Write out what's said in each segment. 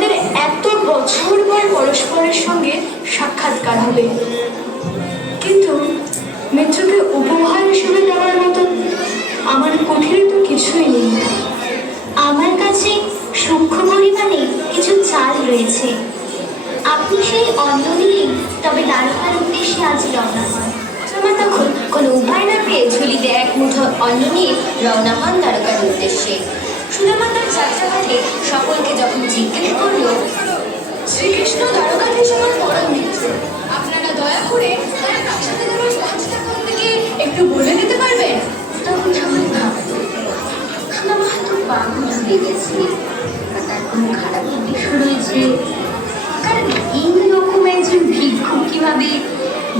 আমাদের এত বছর পর পরস্পরের সঙ্গে সাক্ষাৎকার হবে, কিন্তু মিত্রকে উপহার হিসেবে দেওয়ার মতো আমার কুঠিরে তো কিছুই নেই। আমার কাছে সূক্ষ্ম পরিমাণে কিছু চাল রয়েছে। আপনি সেই অন্ন নিয়ে তবে দ্বারকার উদ্দেশ্যে আজ রওনা হন। আমার তখন কোনো উপায় না পেয়ে ঝুলিতে এক মুঠো অন্ন নিয়ে রওনা হন দ্বারকার উদ্দেশ্যে। সুদামা তার যাত্রাপথে সকলকে যখন জিজ্ঞেস করল, শ্রীকৃষ্ণ দ্বারকাধীশ আমার পরম মিত্র, আপনারা দয়া করে তার প্রাসাদে যাওয়ার পথটা কোন দিকে একটু বলে দিতে পারবেন? তখন সবাই ভাবল সুদামা হয়তো পাগল হয়ে গেছে, বা তার কোনো খারাপ উদ্দেশ্য রয়েছে। কারণ এই রকম একজন ভিক্ষুক কিভাবে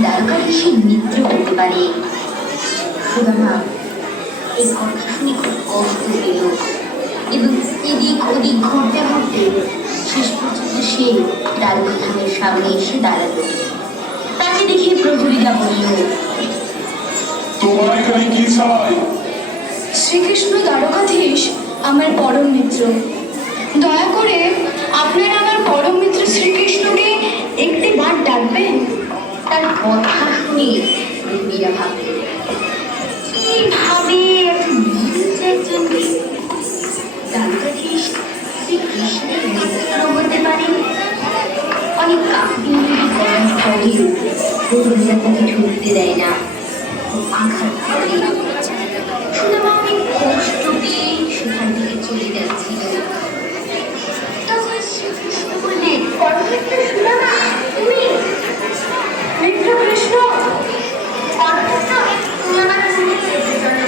দ্বারকাধীশের মিত্র হতে পারে? সুদামা এই কথা শুনে খুব কষ্ট পেল এবং এদিক ওদিক ঘুরতে ঘুরতে শেষ পর্যন্ত সে দ্বারকাধামের সামনে এসে দাঁড়ালো। তাকে দেখে প্রহরীরা বলল, তোমার এখানে কি চাই? শ্রীকৃষ্ণ দ্বারকাধীশ আমার পরম মিত্র, দয়া করে আপনারা আমার পরম মিত্র শ্রীকৃষ্ণকে একটি বার ডাকবেন। তার কথা শুনে প্রহরীরা ভাবল, কিভাবে এত নিজ একজনকে দ্বারকাধীশ শ্রীকৃষ্ণের মিত্র হতে পারে? অনেক কাকুতি করার পরেও প্রহরীরা তাকে ঢুকতে দেয় না, আঘাত করে। সুদামা অনেক কষ্ট পেয়ে সেখান থেকে চলে যাচ্ছিল। তখন শ্রীকৃষ্ণ বললেন, পরমিত্র সুদামা, তুমি? মিত্র কৃষ্ণ, পরমিত্র, তুমি আমার সঙ্গে যেতে চলো।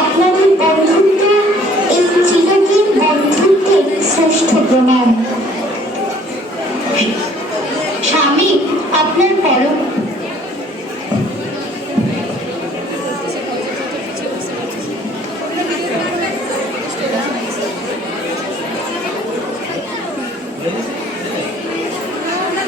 আপনাদের বন্ধুত্ব এই চিরদিন বন্ধুত্বের শ্রেষ্ঠ প্রমাণ।